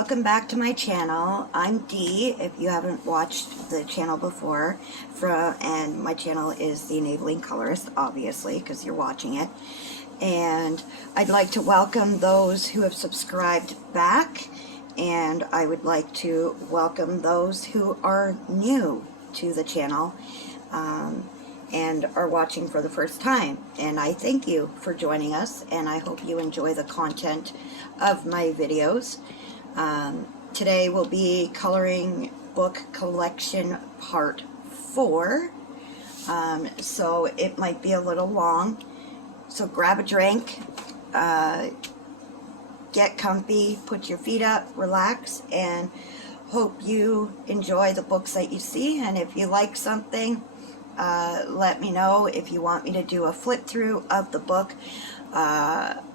welcome back to my channel. I'm Dee, if you haven't watched the channel before, and my channel is The Enabling Colorist, obviously, because you're watching it. And I'd like to welcome those who have subscribed back, and I would like to welcome those who are new to the channel and are watching for the first time. And I thank you for joining us, and I hope you enjoy the content of my videos. Today will be coloring book collection part 4, so it might be a little long, so grab a drink, get comfy, put your feet up, relax, and hope you enjoy the books that you see. And if you like something, let me know if you want me to do a flip through of the book.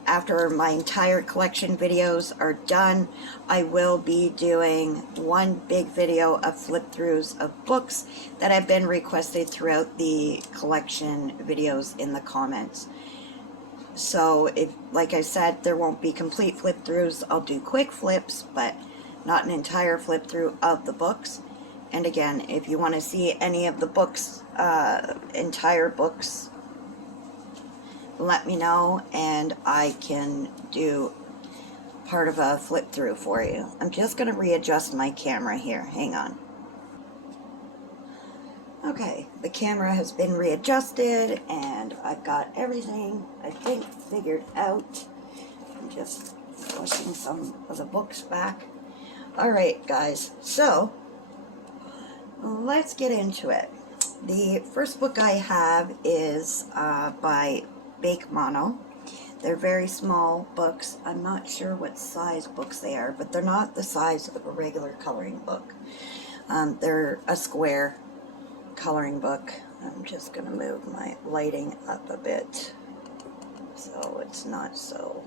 After my entire collection videos are done, I will be doing one big video of flip throughs of books that have been requested throughout the collection videos in the comments. So, like I said, there won't be complete flip throughs. I'll do quick flips, but not an entire flip through of the books. And again, if you want to see any of the books, entire books, let me know and I can do part of a flip through for you. I'm just going to readjust my camera here. Hang on. Okay, the camera has been readjusted and I've got everything, I think, figured out. I'm just pushing some of the books back. Alright guys, so let's get into it. The first book I have is by Bake Mono. They're very small books. I'm not sure what size books they are, but they're not the size of a regular coloring book. They're a square coloring book. I'm just going to move my lighting up a bit so it's not so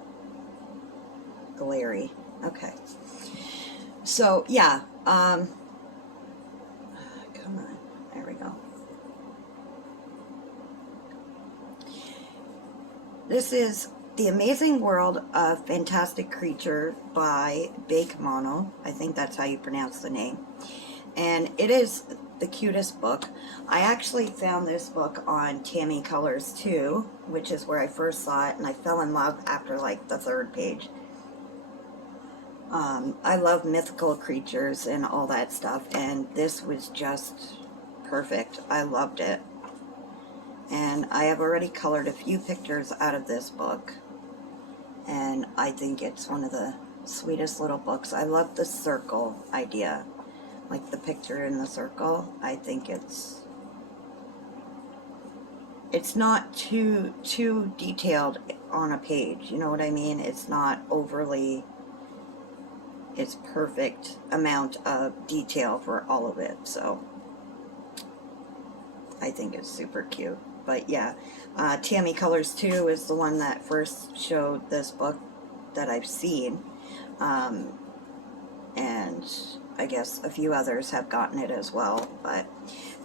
glary. Okay. So, yeah. Come on. There we go. This is The Amazing World of Fantastic Creature by Bake Mono. I think that's how you pronounce the name. And it is the cutest book. I actually found this book on Tammy Colors too, which is where I first saw it, and I fell in love after like the 3rd page. I love mythical creatures and all that stuff, and this was just perfect. I loved it. And I have already colored a few pictures out of this book, and I think it's one of the sweetest little books. I love the circle idea, like the picture in the circle. I think it's not too detailed on a page, you know what I mean? It's not overly, it's perfect amount of detail for all of it, so I think it's super cute. But yeah, Tammy Colors 2 is the one that first showed this book that I've seen. And I guess a few others have gotten it as well. But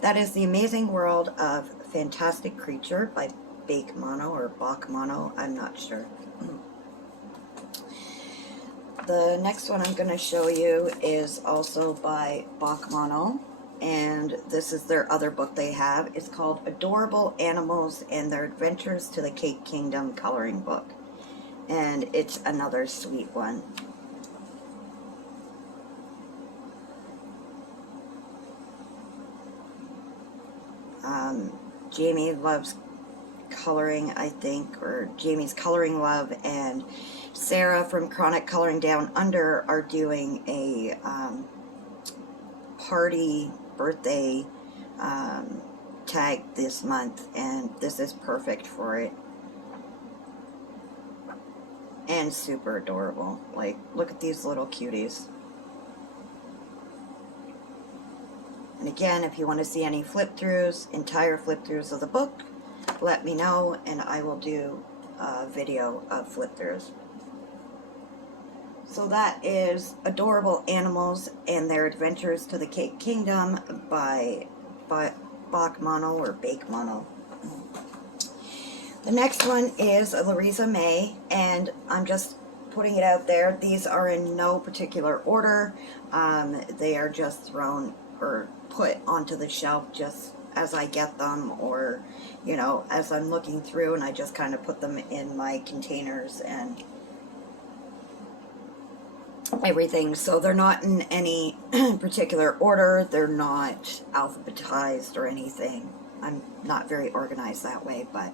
that is The Amazing World of Fantastic Creature by Bake Mono or Bach Mono. I'm not sure. The next one I'm going to show you is also by Bach Mono. And this is their other book they have. It's called Adorable Animals and Their Adventures to the Cake Kingdom coloring book. And it's another sweet one. Jamie loves coloring, I think, or Jamie's Coloring Love, and Sarah from Chronic Coloring Down Under are doing a party birthday tag this month, and this is perfect for it. And super adorable. Like, look at these little cuties. And again, if you want to see any flip throughs, entire flip throughs of the book, let me know and I will do a video of flip throughs. So that is Adorable Animals and Their Adventures to the Cake Kingdom by Bach Mono or Bake Mono. The next one is Louisa May, and I'm just putting it out there. These are in no particular order. They are just thrown or put onto the shelf just as I get them, or, you know, as I'm looking through, and I just kind of put them in my containers and everything. So they're not in any particular order. They're not alphabetized or anything. I'm not very organized that way, but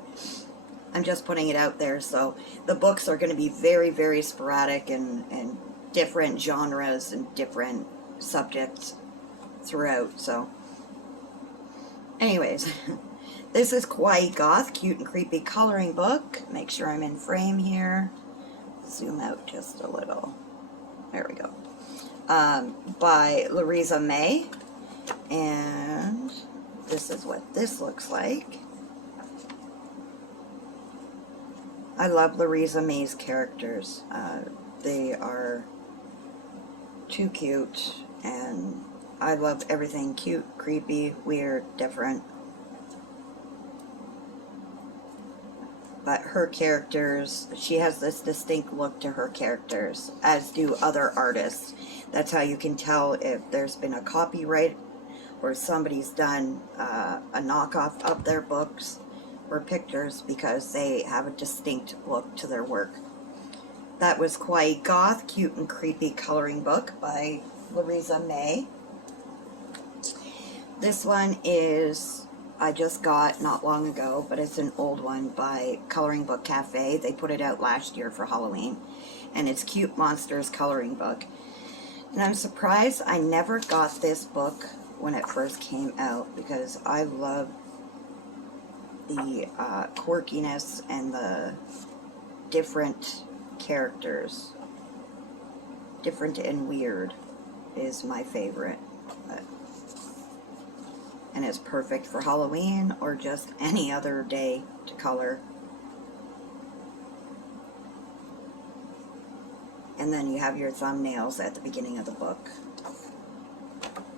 I'm just putting it out there. So the books are going to be very, very sporadic and different genres and different subjects throughout. So anyways, this is Kawaii Goth, Cute and Creepy Coloring Book. Make sure I'm in frame here. Zoom out just a little. There we go. By Louisa May. And this is what this looks like. I love Louisa May's characters. They are too cute, and I love everything cute, creepy, weird, different. But her characters, she has this distinct look to her characters, as do other artists. That's how you can tell if there's been a copyright or somebody's done a knockoff of their books or pictures, because they have a distinct look to their work. That was Kawaii Goth, Cute and Creepy Coloring Book by Louisa May. This one is, I just got not long ago, but it's an old one by Coloring Book Cafe. They put it out last year for Halloween, and it's Cute Monsters Coloring Book. And I'm surprised I never got this book when it first came out, because I love the quirkiness and the different characters. Different and weird is my favorite. And it's perfect for Halloween or just any other day to color. And then you have your thumbnails at the beginning of the book.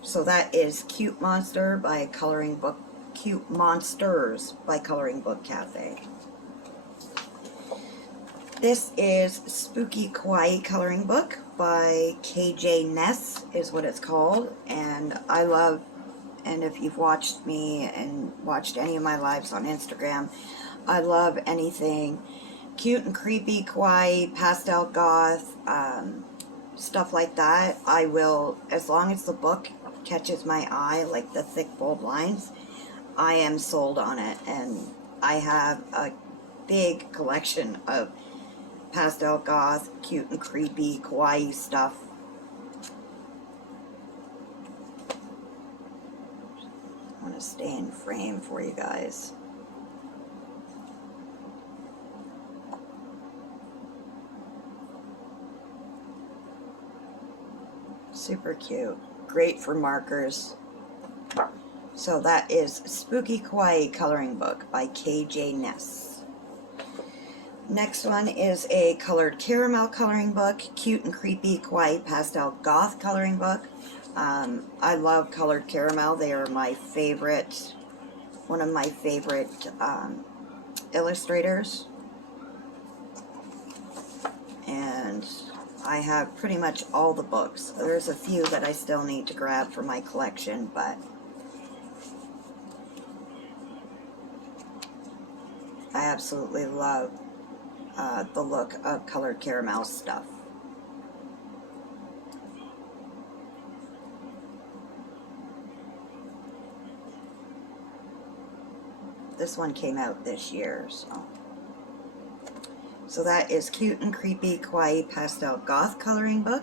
So that is Cute Monster by Coloring Book, Cute Monsters by Coloring Book Cafe. This is Spooky Kawaii Coloring Book by KJ Ness is what it's called. And I love, and if you've watched me and watched any of my lives on Instagram, I love anything cute and creepy, kawaii, pastel goth, stuff like that. I will, as long as the book catches my eye, like the thick, bold lines, I am sold on it. And I have a big collection of pastel goth, cute and creepy, kawaii stuff. I want to stay in frame for you guys. Super cute. Great for markers. So that is Spooky Kawaii Coloring Book by KJ Ness. Next one is a colored caramel coloring book, Cute and Creepy Kawaii Pastel Goth Coloring Book. I love colored caramel. They are my favorite, one of my favorite illustrators. And I have pretty much all the books. There's a few that I still need to grab for my collection, but I absolutely love the look of colored caramel stuff. This one came out this year, so that is Cute and Creepy Kawaii Pastel Goth Coloring Book.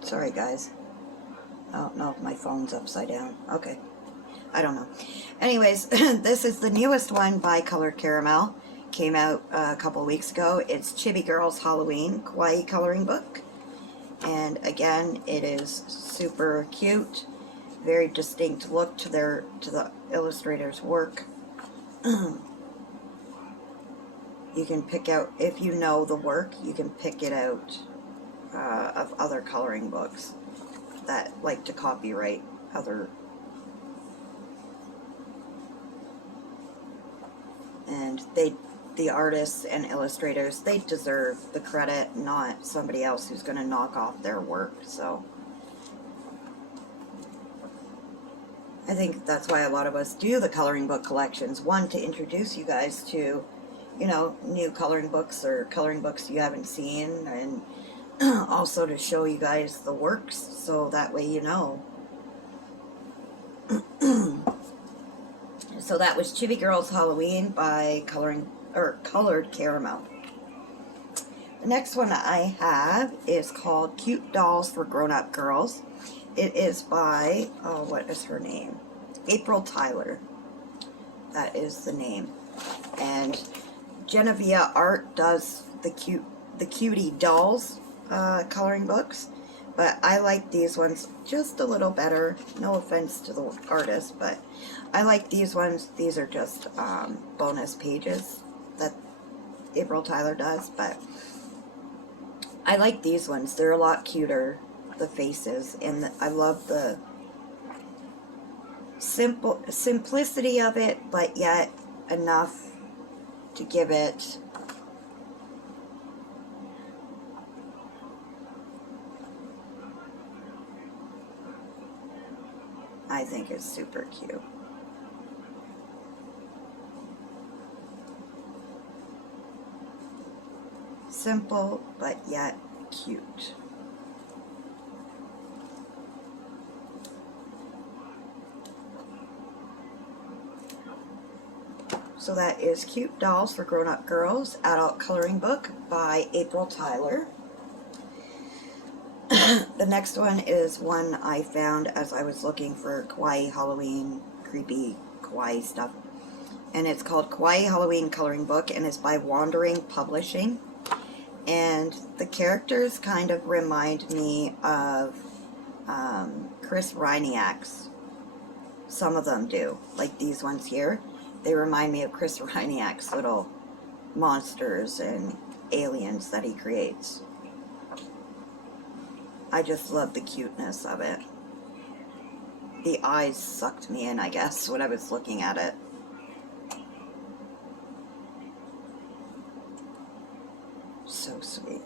Sorry guys, I don't know if my phone's upside down. Okay, I don't know. Anyways, this is the newest one by Colored Caramel. Came out a couple weeks ago. It's Chibi Girls Halloween Kawaii Coloring Book. And again, it is super cute. Very distinct look to the illustrator's work. You can pick out, if you know the work, you can pick it out of other coloring books. that like to copyright other, and the artists and illustrators, they deserve the credit, not somebody else who's going to knock off their work. So I think that's why a lot of us do the coloring book collections. One, to introduce you guys to, you know, new coloring books or coloring books you haven't seen, and also to show you guys the works, so that way you know. So that was Chibi Girls Halloween by Colored Caramel. The next one that I have is called Cute Dolls for Grown-Up Girls. It is by, oh, what is her name? April Tyler. That is the name. And Genevieve Art does the Cutie Dolls coloring books. But I like these ones just a little better. No offense to the artist, but I like these ones. These are just bonus pages that April Tyler does, but I like these ones. They're a lot cuter, the faces, and I love the simplicity of it, but yet enough to give it I think it's super cute. Simple, but yet cute. So that is Cute Dolls for Grown-Up Girls, adult coloring book by April Tyler. The next one is one I found as I was looking for kawaii Halloween, creepy kawaii stuff. And it's called Kawaii Halloween Coloring Book, and it's by Wandering Publishing. And the characters kind of remind me of Chris Reiniak's. Some of them do. Like these ones here. They remind me of Chris Reiniak's little monsters and aliens that he creates. I just love the cuteness of it. The eyes sucked me in, I guess, when I was looking at it. So sweet.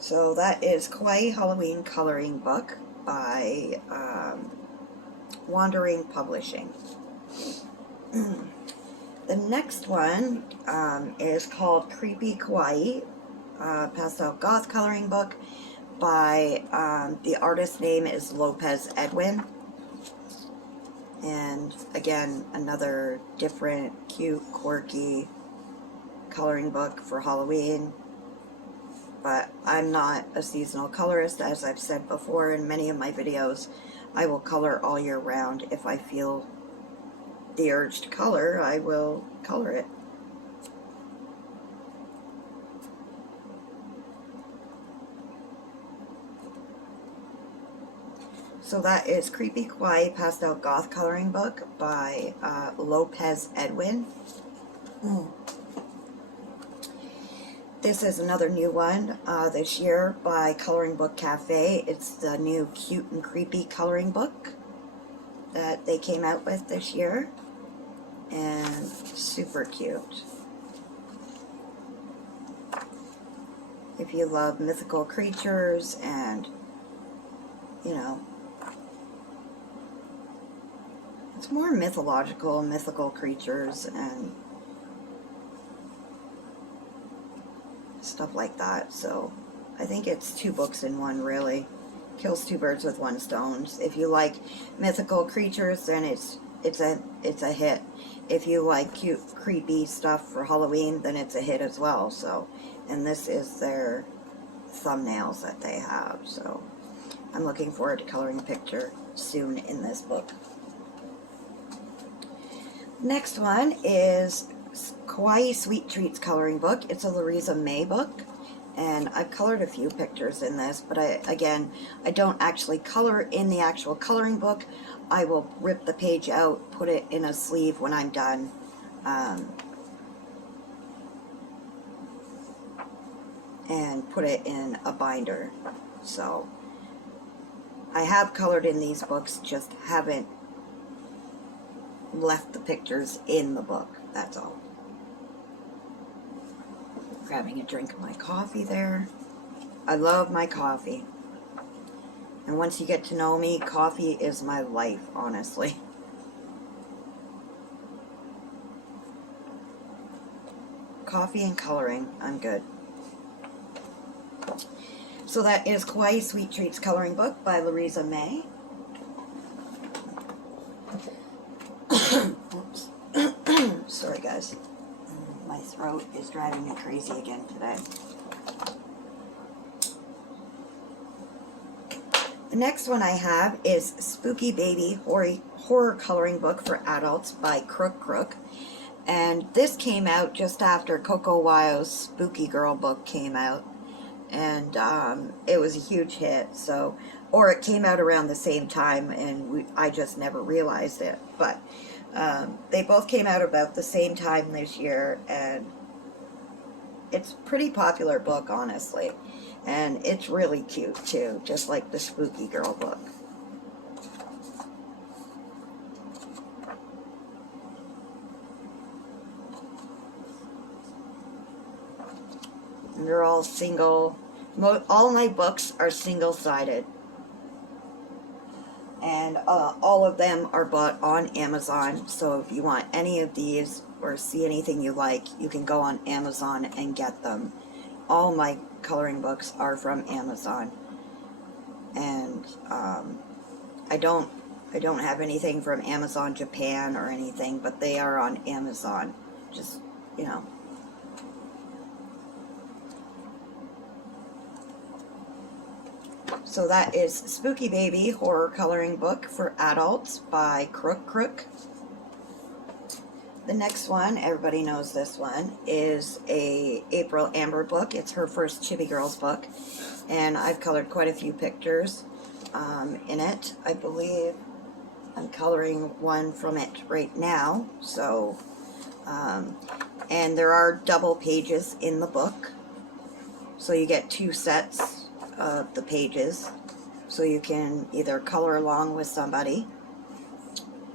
So that is Kawaii Halloween Coloring Book by Wandering Publishing. The next one is called Creepy Kawaii, Pastel Goth Coloring Book by, the artist's name is Lopez Edwin. And again, another different, cute, quirky coloring book for Halloween. But I'm not a seasonal colorist, as I've said before in many of my videos. I will color all year round. If I feel the urge to color, I will color it. So that is Creepy Kawaii Pastel Goth Coloring Book by Lopez Edwin. This is another new one this year by Coloring Book Cafe. It's the new Cute and Creepy coloring book that they came out with this year. And super cute. If you love mythical creatures and, you know, it's more mythical creatures and stuff like that. So I think it's 2 books in one, really. Kills 2 birds with 1 stone. If you like mythical creatures, then it's a hit. If you like cute, creepy stuff for Halloween, then it's a hit as well. So, and this is their thumbnails that they have. So I'm looking forward to coloring a picture soon in this book. Next one is Kawaii Sweet Treats Coloring Book. It's a Larissa May book, and I've colored a few pictures in this, but I don't actually color in the actual coloring book. I will rip the page out, put it in a sleeve when I'm done. and put it in a binder. So I have colored in these books, just haven't left the pictures in the book, that's all. Grabbing a drink of my coffee there. I love my coffee. And once you get to know me, coffee is my life, honestly. Coffee and coloring, I'm good. So that is Kawaii Sweet Treats Coloring Book by Louisa May. Oops. Sorry guys. My throat is driving me crazy again today. The next one I have is Spooky Baby Horror Coloring Book for Adults by Crook. And this came out just after Coco Wyo's Spooky Girl book came out. And it was a huge hit. So, or it came out around the same time and I just never realized it. But they both came out about the same time this year, and it's a pretty popular book, honestly. And it's really cute, too, just like the Spooky Girl book. And they're all single. All my books are single-sided. And all of them are bought on Amazon. So if you want any of these or see anything you like, you can go on Amazon and get them. All my coloring books are from Amazon. And I don't have anything from Amazon Japan or anything, but they are on Amazon. Just, you know. So that is Spooky Baby Horror Coloring Book for Adults by Crook. The next one, everybody knows this one, is a April Amber book. It's her first Chibi Girls book. And I've colored quite a few pictures in it. I believe I'm coloring one from it right now. So, and there are double pages in the book. So you get 2 sets of the pages, so you can either color along with somebody,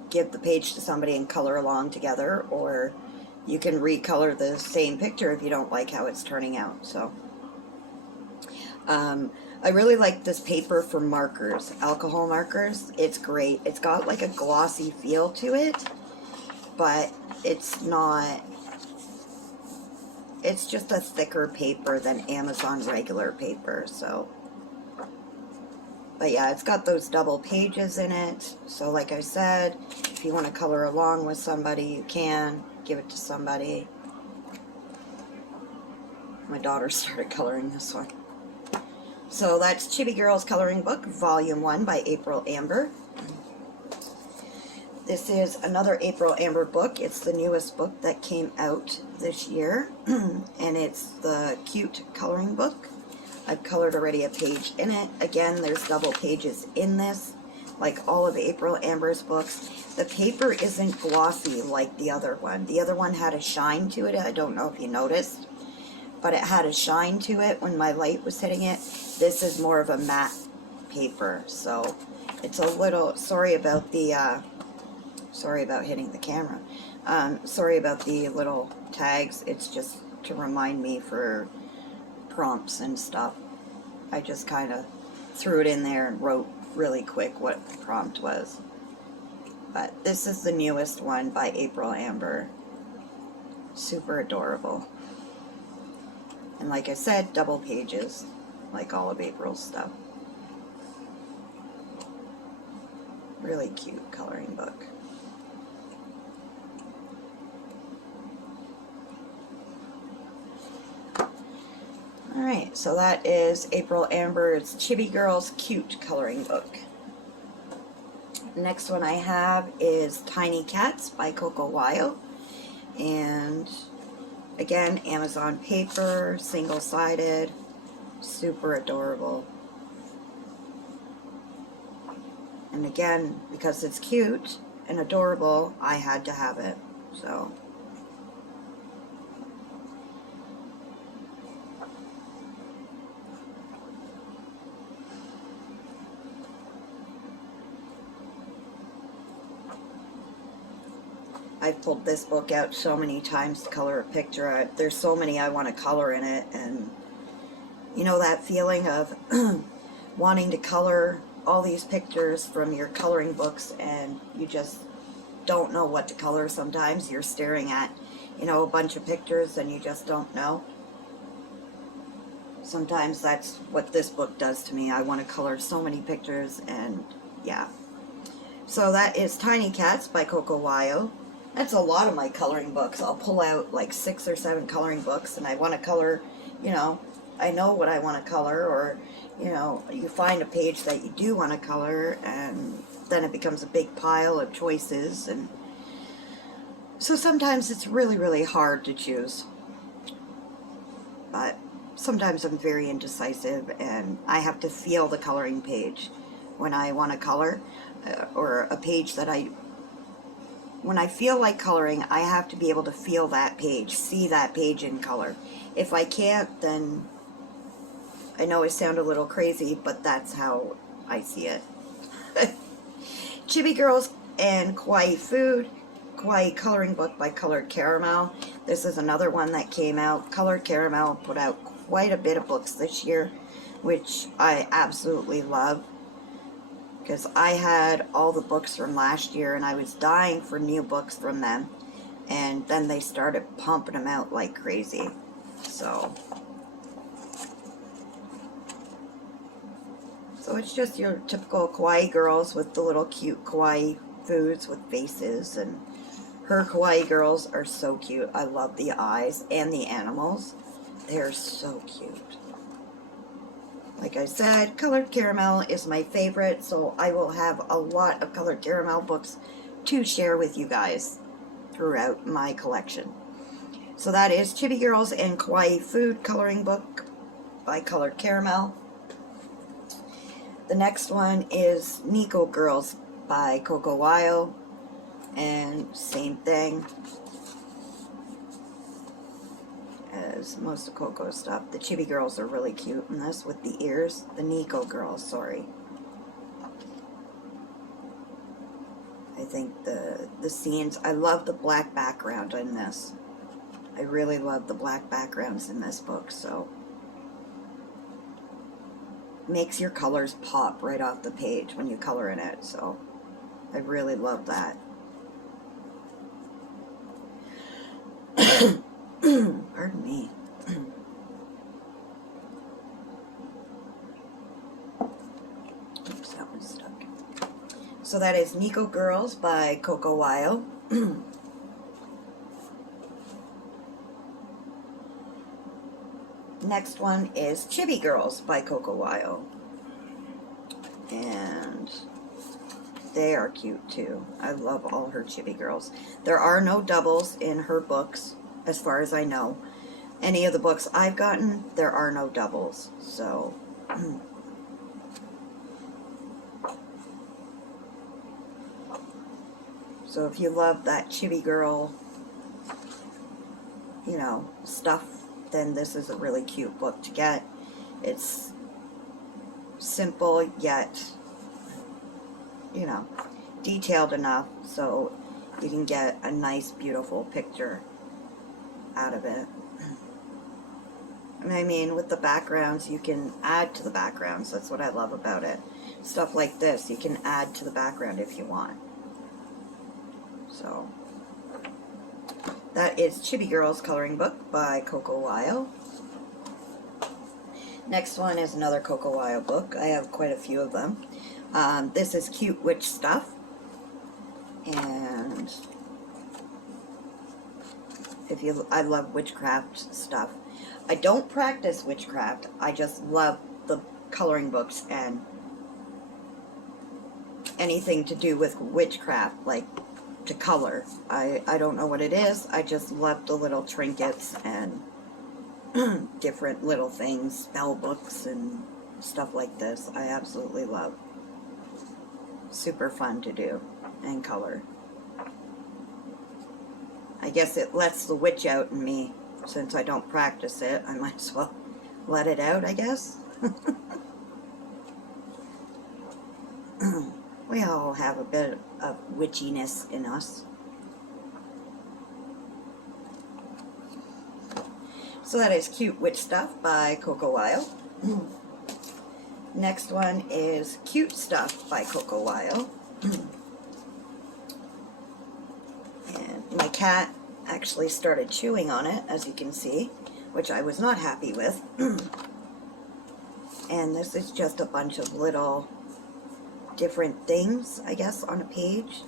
give the page to somebody and color along together, or you can recolor the same picture if you don't like how it's turning out. So I really like this paper for markers, alcohol markers. It's great. It's got like a glossy feel to it, but it's not, it's just a thicker paper than Amazon regular paper. So, but yeah, it's got those double pages in it. So like I said, if you want to color along with somebody, you can give it to somebody. My daughter started coloring this one. So that's Chibi Girls Coloring Book, Volume 1 by April Amber. This is another April Amber book. It's the newest book that came out this year, and it's the Cute Coloring Book. I've colored already a page in it. Again, there's double pages in this, like all of April Amber's books. The paper isn't glossy like the other one. The other one had a shine to it. I don't know if you noticed, but it had a shine to it when my light was hitting it. This is more of a matte paper, so it's a little, sorry about the, sorry about hitting the camera. Sorry about the little tags. It's just to remind me for prompts and stuff. I just kind of threw it in there and wrote really quick what the prompt was. But this is the newest one by April Amber. Super adorable. And like I said, double pages, like all of April's stuff. Really cute coloring book. Alright, so that is April Amber's Chibi Girls Cute Coloring Book. Next one I have is Tiny Cats by Coco Wyo. And again, Amazon paper, single-sided, super adorable. And again, because it's cute and adorable, I had to have it. So, I've pulled this book out so many times to color a picture. There's so many I want to color in it, and you know that feeling of wanting to color all these pictures from your coloring books, and you just don't know what to color. Sometimes you're staring at, you know, a bunch of pictures and you just don't know. Sometimes that's what this book does to me. I want to color so many pictures, and yeah. So that is Tiny Cats by Coco Wyo. That's a lot of my coloring books. I'll pull out like 6 or 7 coloring books, and I want to color, you know, I know what I want to color, or, you know, you find a page that you do want to color, and then it becomes a big pile of choices, and so sometimes it's really, really hard to choose. But sometimes I'm very indecisive, and I have to feel the coloring page when I want to color, or a page that when I feel like coloring, I have to be able to feel that page, see that page in color. If I can't, then I know I sound a little crazy, but that's how I see it. Chibi Girls and Kawaii Food, Kawaii Coloring Book by Colored Caramel. This is another one that came out. Colored Caramel put out quite a bit of books this year, which I absolutely love, because I had all the books from last year and I was dying for new books from them, and then they started pumping them out like crazy. So it's just your typical kawaii girls with the little cute kawaii foods with faces, and her kawaii girls are so cute. I love the eyes and the animals. They're so cute. Like I said, Colored Caramel is my favorite, so I will have a lot of Colored Caramel books to share with you guys throughout my collection. So that is Chibi Girls and Kawaii Food Coloring Book by Colored Caramel. The next one is Mythical Girls by Coco Wyo, and same thing as most of Coco's stuff. The Chibi Girls are really cute in this with the ears. The Mythical Girls, sorry. I think the scenes, I love the black background in this. I really love the black backgrounds in this book, so makes your colors pop right off the page when you color in it, so I really love that. Pardon me. Oops, that one's stuck. So that is Mythical Girls by Coco Wyo. Next one is Chibi Girls by Coco Wyo, and they are cute too. I love all her Chibi Girls. There are no doubles in her books, as far as I know. Any of the books I've gotten, there are no doubles. So so if you love that Chibi Girl, you know, stuff, then this is a really cute book to get. It's simple yet, you know, detailed enough so you can get a nice, beautiful picture out of it. And I mean, with the backgrounds, you can add to the backgrounds. That's what I love about it. Stuff like this, you can add to the background if you want. So that is Chibi Girls Coloring Book by Coco Wyo. Next one is another Coco Wyo book. I have quite a few of them. This is Cute Witch Stuff. And I love witchcraft stuff. I don't practice witchcraft. I just love the coloring books and anything to do with witchcraft, like to color. I don't know what it is. I just love the little trinkets and different little things, spell books and stuff like this. I absolutely love. Super fun to do and color. I guess it lets the witch out in me. Since I don't practice it, I might as well let it out, I guess. We all have a bit of witchiness in us. So that is Cute Witch Stuff by Coco Weil. Next one is Cute Stuff by Coco Weil. And my cat actually started chewing on it, as you can see, which I was not happy with. And this is just a bunch of little different things, I guess, on a page.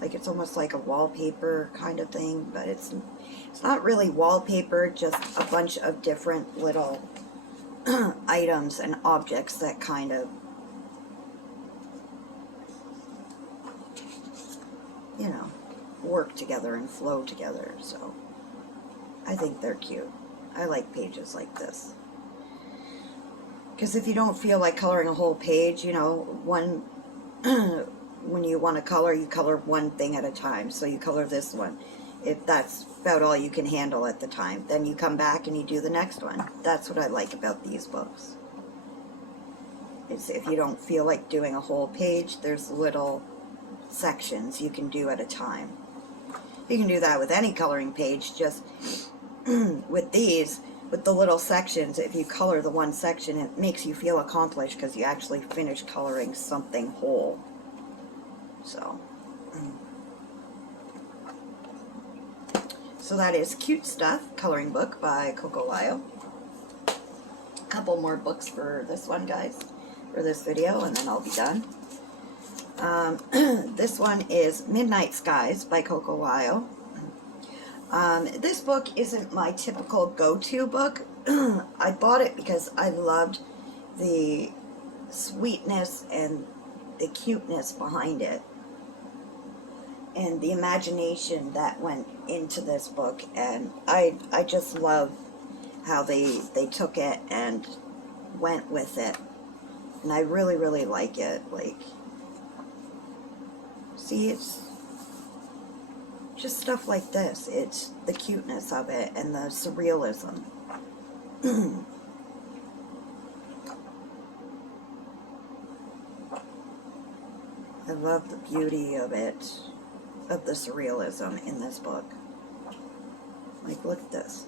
Like it's almost like a wallpaper kind of thing, but it's not really wallpaper, just a bunch of different little items and objects that kind of, you know, work together and flow together. So I think they're cute. I like pages like this. Because if you don't feel like coloring a whole page, you know, when you want to color, you color one thing at a time. So you color this one. If that's about all you can handle at the time, then you come back and you do the next one. That's what I like about these books. It's if you don't feel like doing a whole page, there's little sections you can do at a time. You can do that with any coloring page, just with these, with the little sections, if you color the one section, it makes you feel accomplished because you actually finish coloring something whole. So that is Cute Stuff coloring book by Coco Weil. A couple more books for this one, guys, for this video, and then I'll be done. This one is Midnight Skies by Coco Weil. This book isn't my typical go-to book. I bought it because I loved the sweetness and the cuteness behind it, and the imagination that went into this book, and I just love how they took it and went with it, and I really, really like it. Like, see, it's just stuff like this. It's the cuteness of it and the surrealism. I love the beauty of it, of the surrealism in this book. Like, look at this.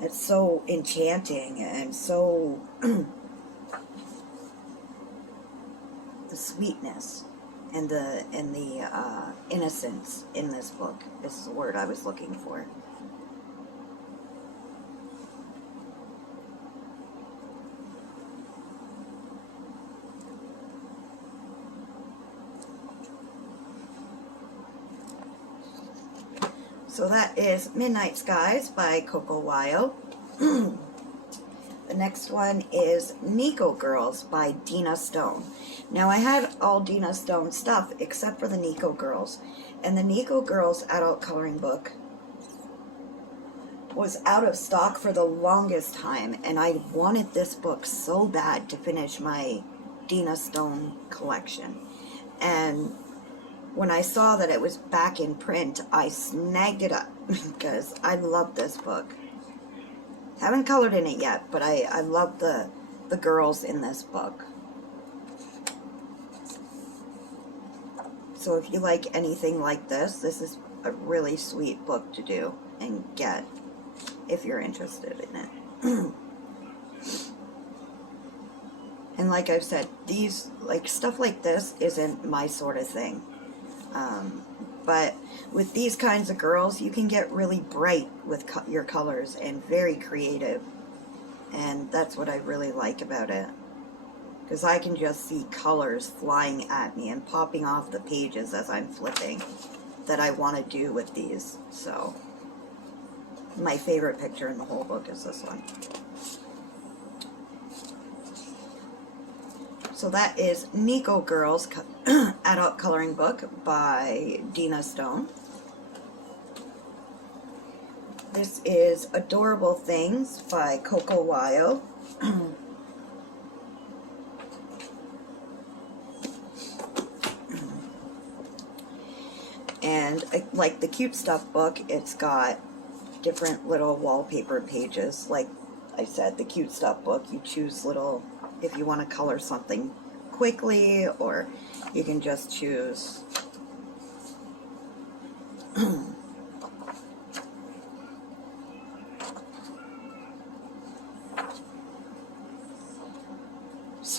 It's so enchanting and so the sweetness and the innocence in this book is the word I was looking for. So that is Midnight Skies by Coco Weil. The next one is Nico Girls by Dina Stone. Now, I had all Dina Stone stuff except for the Nico Girls. And the Nico Girls adult coloring book was out of stock for the longest time. And I wanted this book so bad to finish my Dina Stone collection. And when I saw that it was back in print, I snagged it up because I love this book. Haven't colored in it yet, but I love the girls in this book. So if you like anything like this is a really sweet book to do and get if you're interested in it. And like I've said, these, like, stuff like this isn't my sort of thing. But with these kinds of girls, you can get really bright with your colors and very creative. And that's what I really like about it. Because I can just see colors flying at me and popping off the pages as I'm flipping that I want to do with these. So, my favorite picture in the whole book is this one. So that is Nico Girls adult coloring book by Dina Stone. This is Adorable Things by Coco Weil. And like the Cute Stuff book, it's got different little wallpaper pages. Like I said, the Cute Stuff book, you choose little, if you want to color something quickly, or you can just choose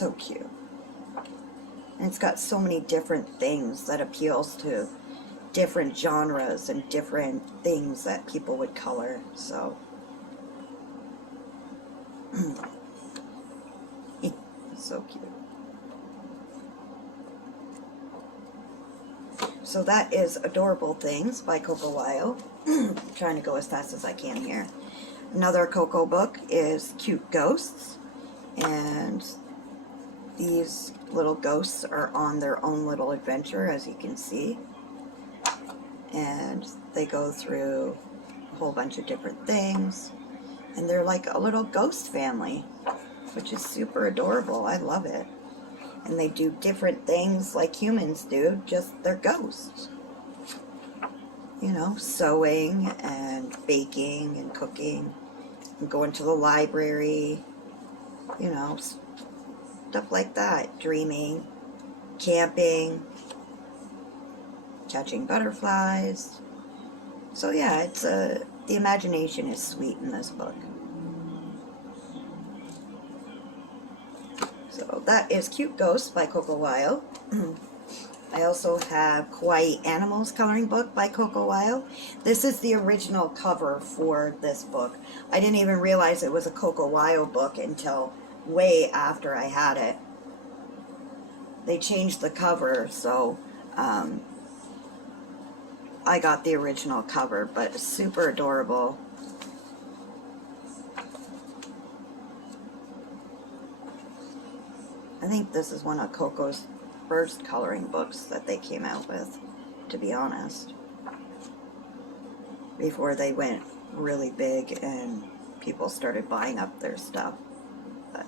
So cute. And it's got so many different things that appeals to different genres and different things that people would color. So so cute. So that is Adorable Things by Coco Weil. Trying to go as fast as I can here. Another Coco book is Cute Ghosts, and these little ghosts are on their own little adventure, as you can see, and they go through a whole bunch of different things, and they're like a little ghost family, which is super adorable. I love it. And they do different things like humans do, just they're ghosts. You know, sewing and baking and cooking and going to the library, you know, stuff like that. Dreaming, camping, catching butterflies. So yeah, it's the imagination is sweet in this book. So that is Cute Ghosts by Coco Weil. I also have Kawaii Animals coloring book by Coco Weil. This is the original cover for this book. I didn't even realize it was a Coco Weil book until way after I had it. They changed the cover, so I got the original cover, but it's super adorable. I think this is one of Coco's first coloring books that they came out with, to be honest, before they went really big and people started buying up their stuff. But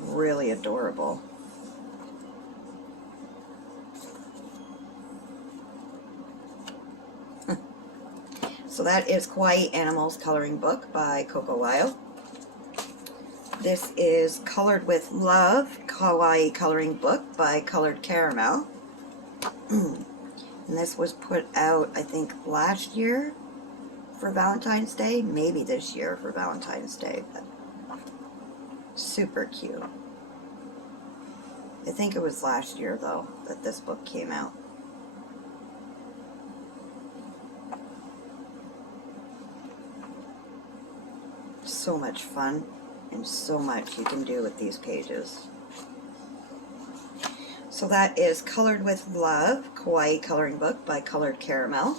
really adorable. So that is Kawaii Animals coloring book by Coco Weil. This is Colored with Love, Kawaii coloring book by Colored Caramel. And this was put out, I think, last year for Valentine's Day. Maybe this year for Valentine's Day, but super cute. I think it was last year, though, that this book came out. So much fun. And so much you can do with these pages. So that is Colored with Love, Kawaii coloring book by Colored Caramel.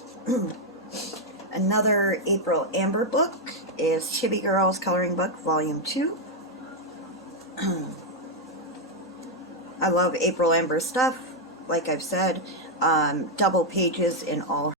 Another April Amber book is Chibi Girls coloring book, volume 2. I love April Amber stuff. Like I've said, double pages in all